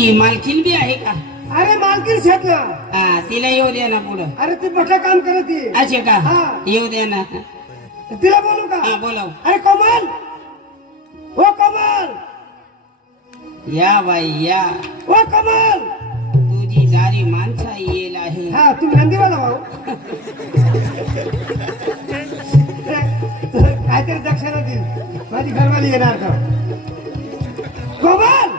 ती मालकीन बी आहे का? अरे मालकीन शेतला. हा तिला येऊ द्या ना पुढं. अरे ती मोठं काम करत ती असे का? हा. येऊ द्या ना. तिला बोलू का? हा बोलाव. अरे कमल! ओ कमल! या बाई या. ओ कमल! तुझी दारी माणसा येईल आहे. हा तू नंदीवाला भाऊ. काहीतरी दक्षिणा देईल. माझी घरवाली येणार तर कमल!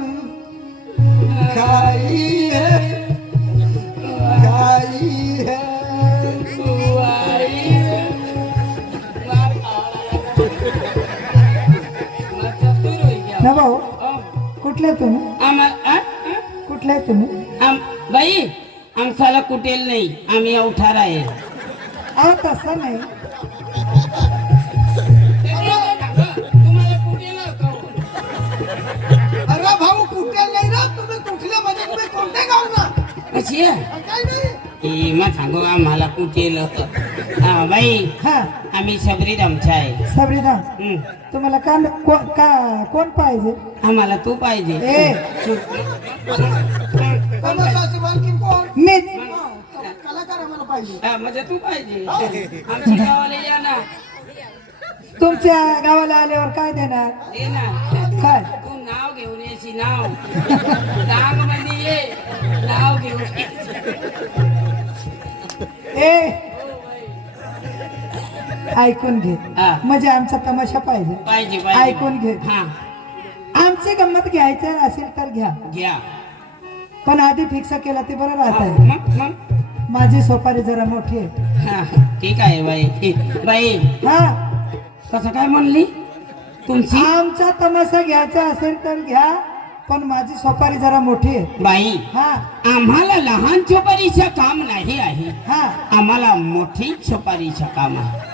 कुठले तुम्ही बाई आमच्याला कुटेल नाही. आम्ही अवठार आहे. अहो तसं नाही. तुम्हाला कुटेल अरे भाऊ कुठे नाही ना? तुम्ही कुठले म्हणजे तुम्ही कोणते गाव ना आहे? नाही ए, मग सांगू आम्हाला कुटेल हा बाई हा. आम्ही सबरी दमचा आहे सबरीदा हं. तुम्हाला का को- का कोण पाहिजे? आम्हाला तू पाहिजे. ए. मीच. हा, म्हणजे तू पाहिजे. आमच्या गावाला या ना. तुमच्या गावाला आल्यावर काय देणार? ये ना. काय? तू नाव घेऊन येशी नाव. मध्ये नाव ये. ए ऐकून घे. हा. म्हणजे आमचा तमाशा पाहिजे. पाहिजे पाहिजे. ऐकून घे. हा. आमची गंमत घ्यायचं असेल तर घ्या. घ्या. पण आधी फिक्स केला ते बरं राहत आहे मग मग? माझी सोपारी जरा मोठी आहे. हा. ठीक आहे बाई. बाई. हा. कसं काय म्हणली? तुमची? आमचा तमाशा घ्यायचा असेल तर घ्या. पण माझी सोपारी जरा मोठी आहे बाई हा आम्हाला लहान छोपारीचं काम नाही आहे हा आम्हाला मोठी छोपारीचं काम आहे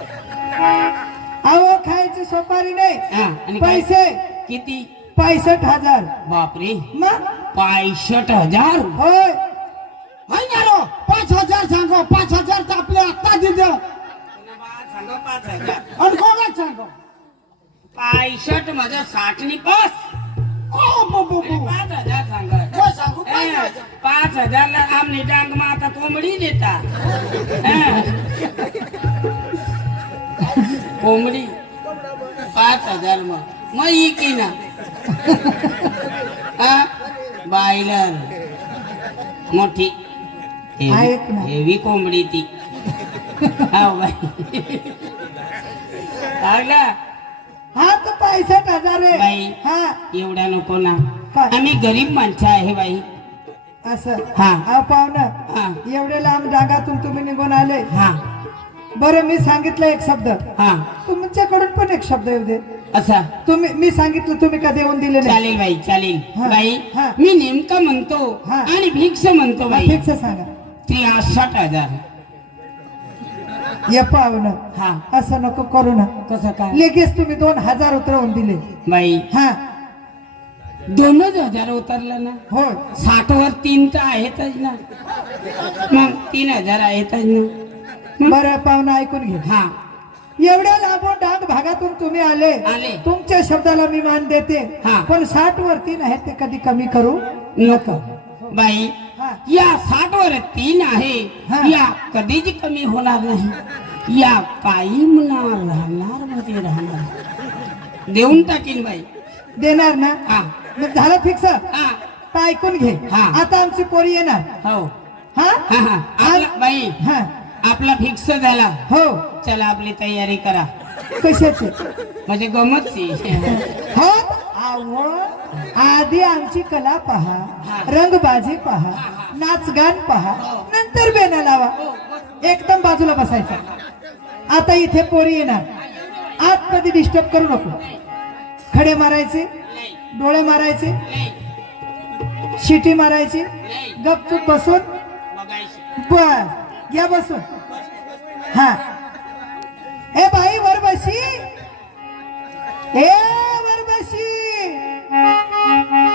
अहो खायची सोपारी नाही हा, आणि काय? पैसे किती पासष्ट हजार बापरे मग पायसठ हजार होय हाय ना रो पाच हजार सांगो पाच हजार तर आपले आत्ता दिले आणि कोणाच सांगो पायसठ माझं साठ नि पाच ओ बो बो बो पाच हजार सांगा. हा, पाच हजारला आमने डांग मग आता कोंबडी देता. हा. कोंबडी. पाच हजार मग. मग ही की ना हा? बायलर. मोठी. ऐक ना. हेवी कोंबडी ती. हा बाई. लागला हा तर पासष्ट हजार बाई. आहे हा. एवढ्या नको ना. काय? आम्ही गरीब माणसं आहे बाई. असं? हा. पाहुणं हा. एवढे लांब डागातून तुम्ही निघून आले. हा. बरं मी सांगितलं एक शब्द. हा. तुमच्याकडून पण एक शब्द येऊ दे. असा? तुम्ही मी सांगितलं तुम्ही का देऊन दिले नाही. चालेल बाई चालेल. हा, बाई हा. मी नेमका म्हणतो हा. आणि भिक्ष म्हणतो बाई. फिक्स सांगा. त्रेसष्ट हजार. ये पाहुणं. हा. असं नको करू ना. कसं काय? लगेच तुम्ही दोन हजार उतरवून दिले. बाई. हा. दोनच हजार उतरला ना. हो साठ वर तीन तर आहेतच ना. मग तीन हजार आहेतच ना? बरं पाहुणं ऐकून घे. हा. एवढ्या लांबून डाग भागातून तुम्ही आले. आले. तुमच्या शब्दाला मी मान देते. हा. पण साठ वर तीन आहेत ते कधी कमी करू नको. बाई. या साठ वर तीन आहे. या कधीच कमी होणार नाही. या कायम राहणार मध्ये राहणार. देऊन टाकीन बाई. देणार ना? हा. मग झालं फिक्स हा. ऐकून घे. हा. आता आमची पोरी येणार. हो. हा? हा हा. आपला बाई. हा. आपला फिक्स झाला. हो. चला आपली तयारी करा. कशाचे? म्हणजे गमत हो. आधी आमची कला पहा. रंगबाजी पहा. नाचगान पहा. नंतर बेना लावा. एकदम बाजूला बसायचा. आता इथे पोरी येणार. आत कधी डिस्टर्ब करू नको. खडे मारायचे डोळे मारायचे शिटी मारायची गपचूप बसून बघायची बर बसून. हा. ए बाई वर बशी. ए वर बशी. अरे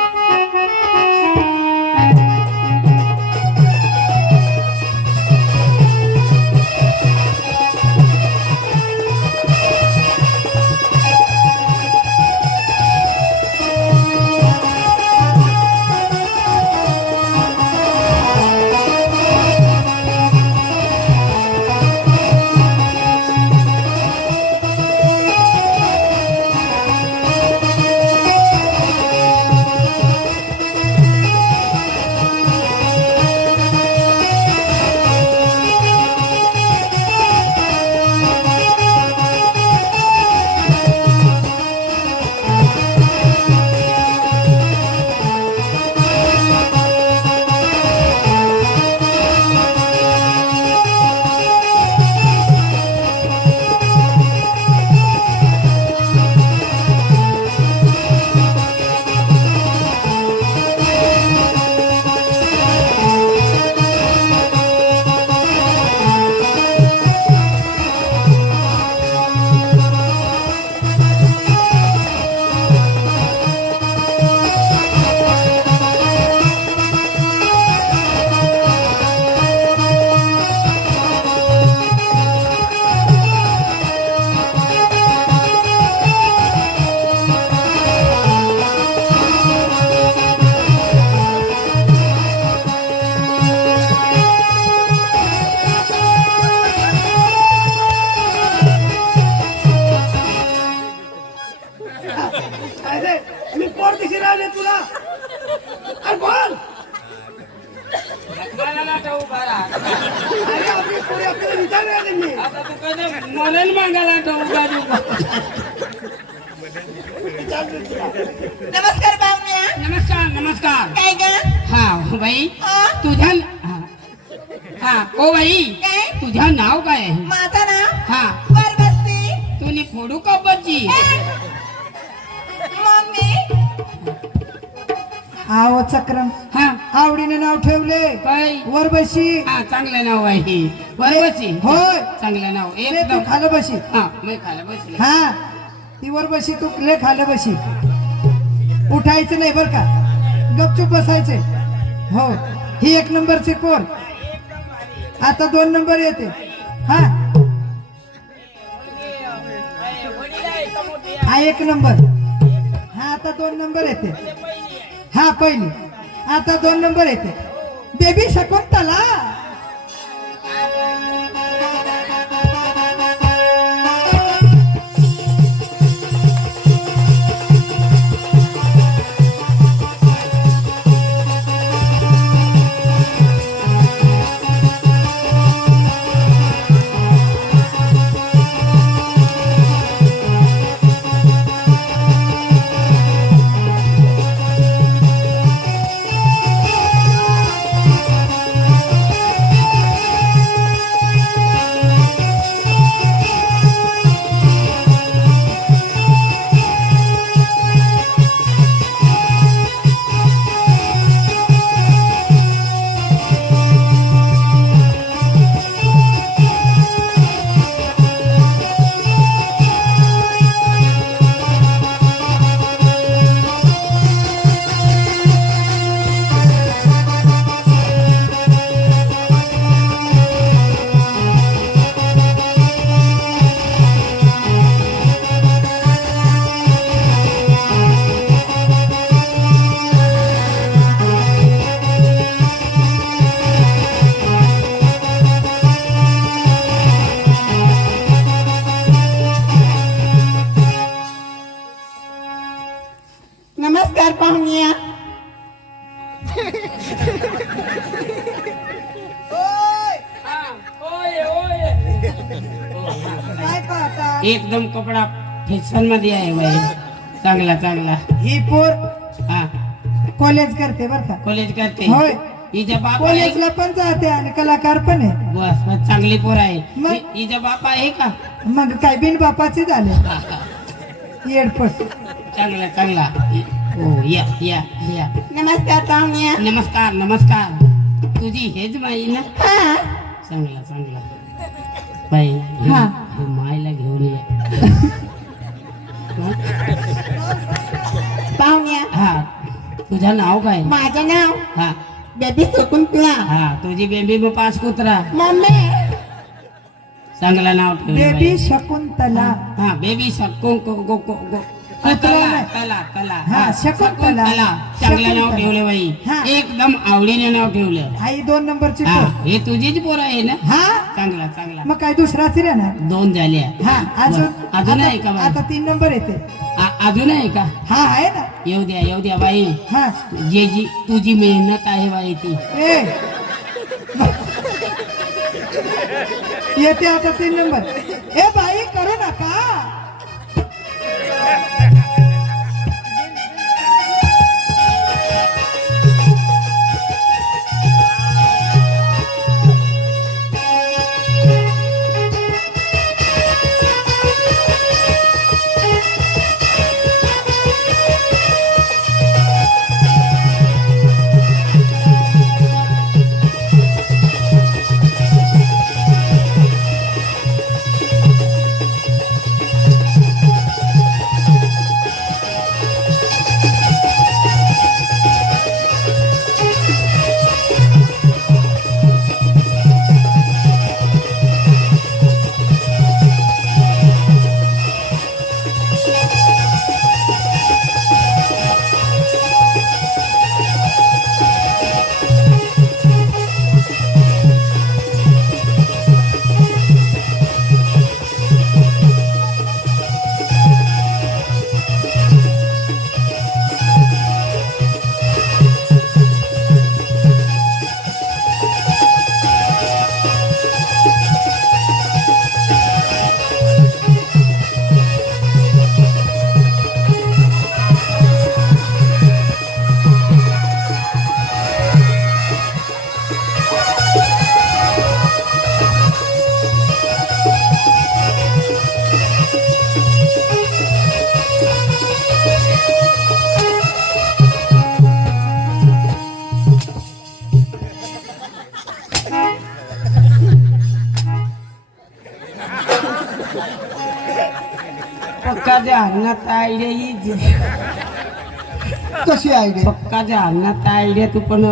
बाई काय? तुझ्या नाव काय आहे? माझं नाव हा. वर बसती तुम्ही फोडू का बच्ची? आव चक्रम हा. आवडीने नाव ठेवले. काय? वर बशी हा चांगलं नाव आहे. बरोबरची होय. चांगलं नाव. ले तू एकदम खालं बशी हा मी खायला बसले हा. ती वर बशी तू ले खालं बशी उठायचं नाही बर का? गपचूप बसायचे. हो ही एक नंबरची पोर. आता दोन नंबर येते. हा. हा एक नंबर. हा आता दोन नंबर येते. हा पहिली. आता दोन नंबर येते. बेबी शकुंतला. मध्ये आहे बाई. चांगला चांगला. ही पोर हा. कॉलेज करते बर का? कॉलेज करते. होय. हिचा बाप आहे. कॉलेजला पण जाते आणि कलाकार पण आहे. बस बस, चांगली पोर आहे. मग? हि- हिचा बाप आहे का? मग काय बिन बापाचे झाले. हा, हा. येडपट चांगला चांगला. हो या या या. नमस्कार पाहुण्या. नमस्कार नमस्कार. तुझी हेच माई ना? हा. चांगला चांगला. बाई हा. हे मायला घेऊन ये. तुझं नाव काय? माझं नाव हा. बेबी शकुंतला. हा तुझी बेबी मग पाच कुत्रा मम्मी. चांगलं नाव बेबी. शकुंतला. हा बेबी शकू कला नाही. कला कला. हा, शकुंतला. चांगलं नाव शकुंतला. ठेवलं बाई हा. एकदम आवडीने नाव ठेवलं. आई दोन नंबरची हा. हे तुझीच पोर आहे ना? हा? चांगला चांगला. मग काय दुसराच राहणार दोन झाल्या. हा अजून? आहे का आता तीन नंबर येते. अजून आहे का? हा आहे ना. येऊ द्या येऊ द्या बाई. हा. जे जी तुझी मेहनत आहे बाई ती. येते आता तीन नंबर. ए बाई करू नका. Yeah. आयडिया पक्काच्या अन्नात आयडिया तू पण.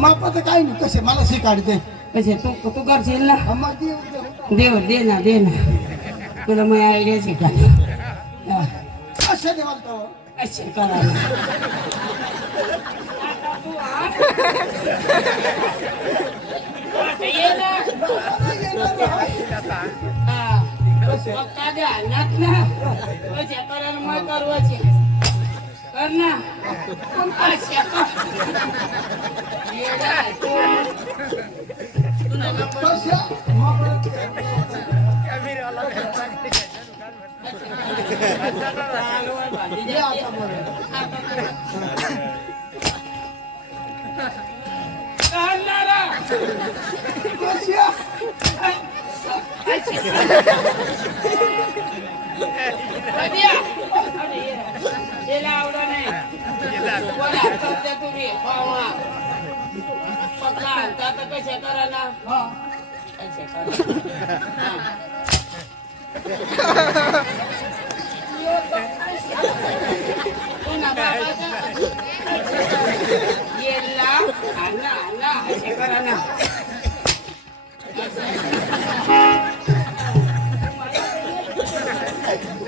मापाचं काय नाही कसे? मला शिकाडते. कसे? तू तू करशील ना? मग देऊ. दे दे ना दे ना. तुला मग आयडिया शिका कशा देवाल तो? असे करा पक्काच्या अन्नात ना. कसे? करायला मग करवाचे कर ना? असे कर. येडा आहे तू. तुला नंबर चालू आहे द्या तुम्ही. पावा. पक्का हातात तर कशा करा ना कशा करा हा. पुन्हा बाबाचं. असे करा ना.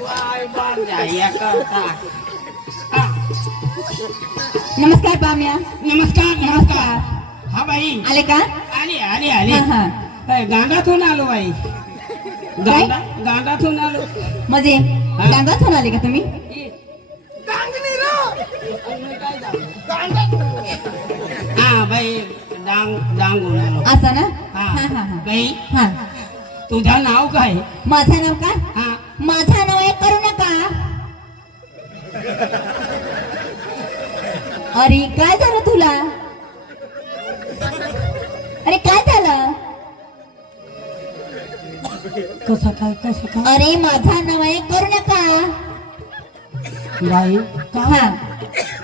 वाय बांधा या करता. नमस्कार पाहुण्या नमस्कार नमस्कार. हा बाई. आले का? आली आली आली. हा. काय, गांगातून आलो बाई. गांगा गांगातून आलो. म्हणजे? डांगातून आले का तुम्ही? हा बाई डांग डांगून आलो. असं ना? हा. हा हा हा. बाई हा. तुझं नाव काय? माझं नाव काय हा. माझं नाव आहे करू नका अरे काय झालं तुला? अरे काय झालं? कसं काय कसं काय? अरे माझं नाव आहे करू नका. बाई हा.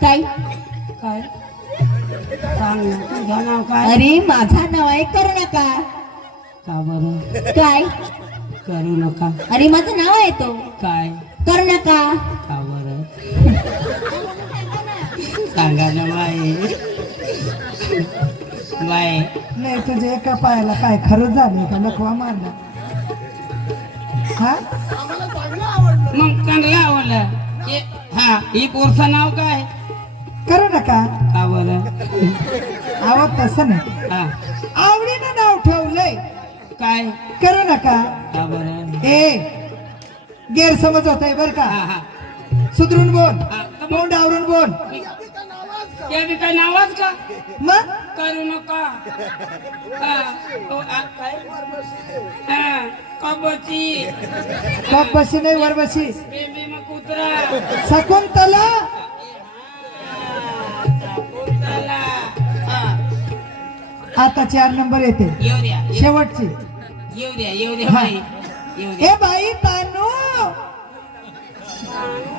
काय काय? सांग ना तुझं नाव काय? अरे माझं नाव आहे करू नका. का बरं? काय? करू नका. अरे माझं नाव आहे तो. काय? करू नका. का बरं? सांगा ना बाई. नाही तुझ्या एका पायाला काय खरंच झालं का? लकवा मारला हा? मग चांगलं आवडलं. हे- हा ही पोरचं नाव काय? करू नका. का बरं? आवड तसं नाही. हा. आवडीनं नाव ठेवलंय. काय? करू नका. का बरं? ए गैरसमज होत आहे बर का? हा हा. सुधरून बोल. हा, तोंड आवरून बोल. या बी काय नावाच का? मग? करू नका. हा, हा, कबची कप बशी नाही वर बशी बेबी मग कुत्रा. शकुंतला. हा, आता चार नंबर येते. येऊ द्या. शेवटची. येऊ द्या येऊ द्या हा. बाई येऊ द्या. ए बाई तानू.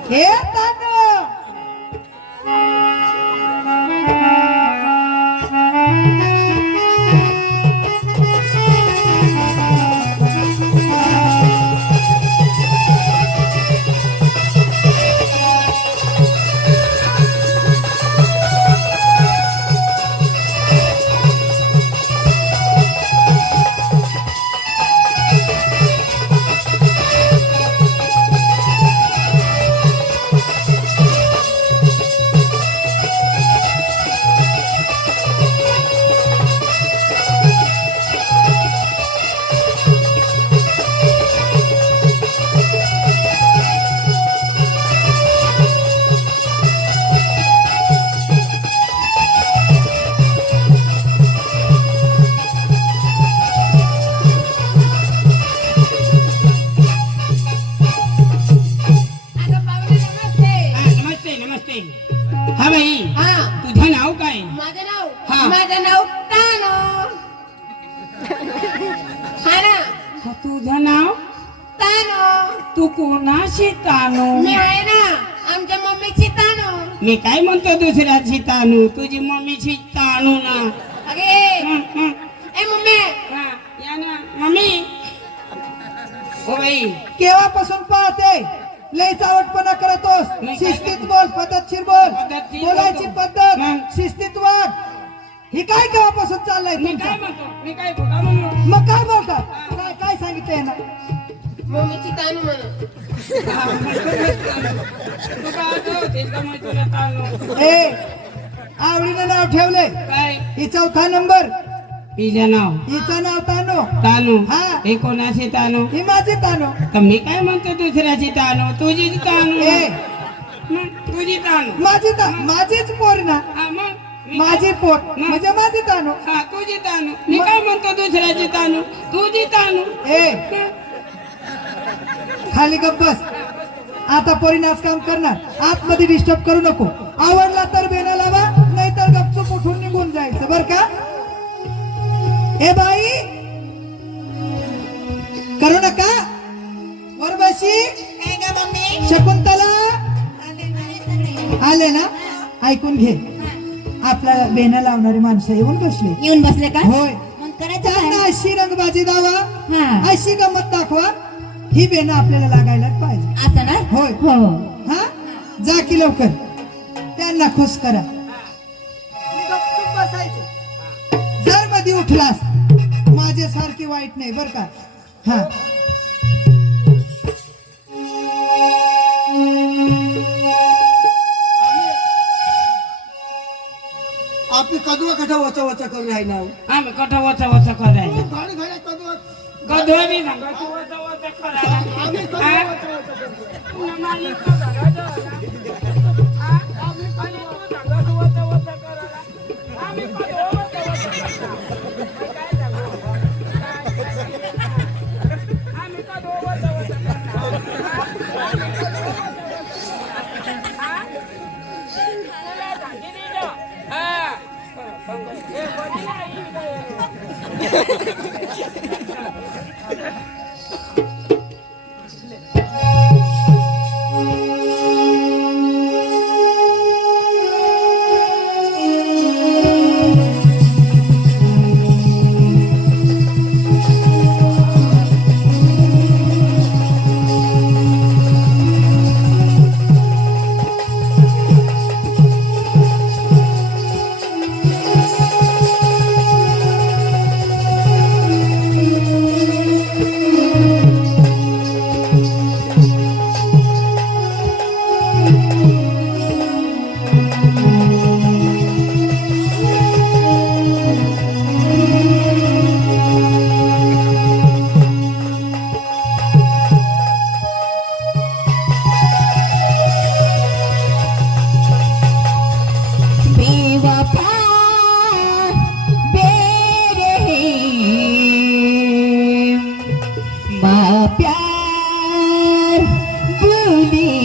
हे तानू. माझं नाव तानो. हा ना? हा, तुझं नाव? तानो. तू कोणाशी तानू? मी आहे ना आमच्या मम्मीची तानो. मी काय म्हणतो दुसऱ्याची तानू? तुझी मम्मीची तानू ना. अगे. हं, हं. ए मम्मी. हा, या ना. मम्मी. O by. केव्हापासून पाहते? लय चावटपणा करतोस. शिस्तीत बोल पद्धतशीर बोल. पद्धतशीर बोलायची बोलतो. पद्धत? शिस्तीत वाग ही काय केव्हापासून चाललंय मी तुमचं? काय म्हणतो? मी काय बोला? म्हणलो मग काय बोलता? काय काय सांगितलंय ना मम्मीची तानो म्हणा हा, मग का तुला ए आवडीनं नाव ठेवलंय. काय? ही चौथा नंबर. तिचं नाव? हिचं नाव तानो. तानू? हा. हे कोणाची तानू? ही माझी तानो. तर मी काय म्हणतो दुसऱ्याची तानू? तुझी तानू. ए. मग तुझी तानू. माझी ता माझीच पोर ना हा मग? माझी पोट म्हणजे माझी तानो हा तुझी तानू मी काय म्हणतो दुसऱ्याची तानू तुझी तानू ए. खाली गप बस. आता पोरीनाच काम करणार. आतमध्ये डिस्टर्ब करू नको. आवडला तर बेना लावा नाहीतर गपचूप उठून निघून जायचं. बर का? ए बाई. करू नका. वर बशी. शकुंतला. आले ना? ऐकून घे. आपल्याला बेना लावणारी माणसं येऊन बसले. येऊन बसले का? होय. मग करायचं त्यांना अशी रंगबाजी दावा. हा. अशी गंमत दाखवा. ही बेनं आपल्याला लागायलाच पाहिजे. असं ना? होय. हो. हा? जा की लवकर. त्यांना खुश करा. जर मध्ये उठलास माझ्यासारखी वाईट नाही बर का? हा. आपली कदवा कथा वचा वचा करून राहिला आम्ही कथा वचा वचा करायला गाडी घाड्या कदवा कधवा बी सांगा तू वचा वचा करायला आम्ही कदवा हा? वचा वचा करतो. पुन्हा मालिक का घराचं ハハハハ! baby.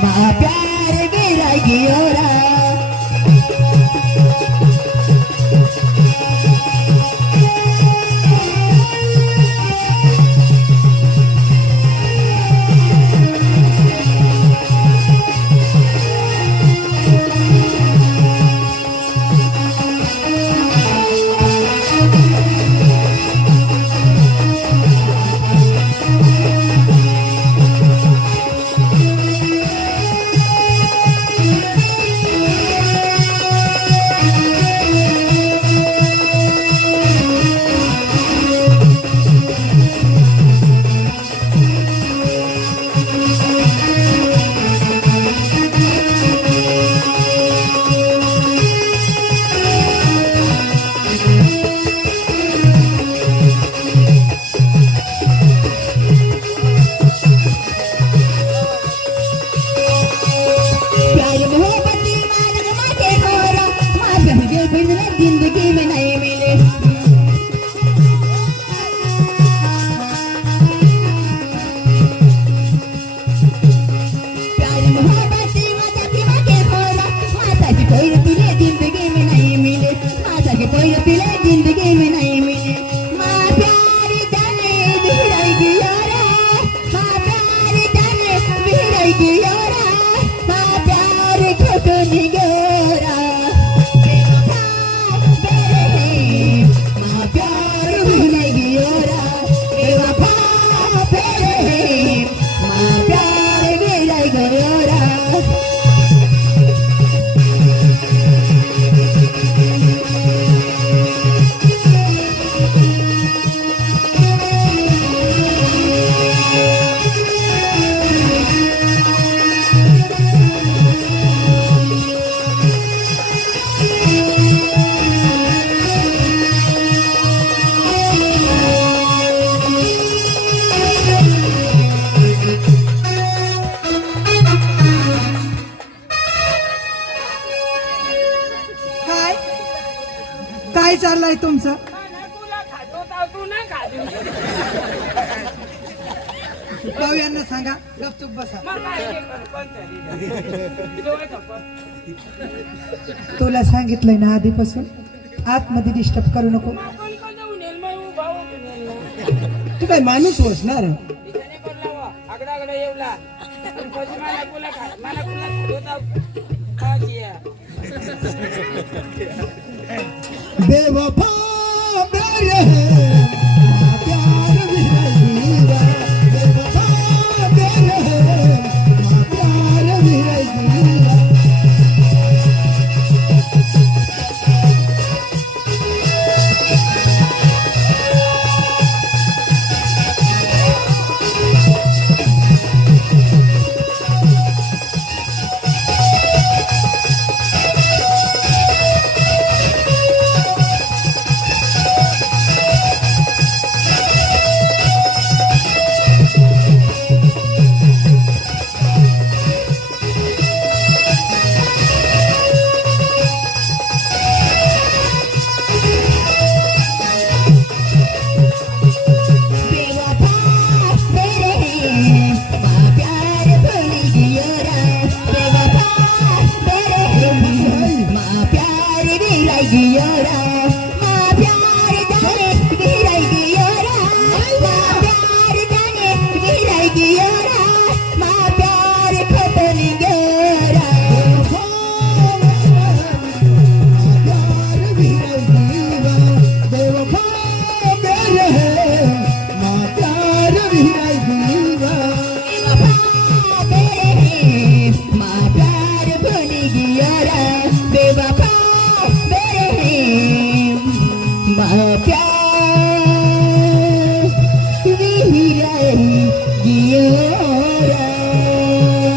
प्यार गिरा गियोरा आधीपासून आतमध्ये डिस्टर्ब करू नको. तू काय माणूस वसणार? ना बेवफा बेरे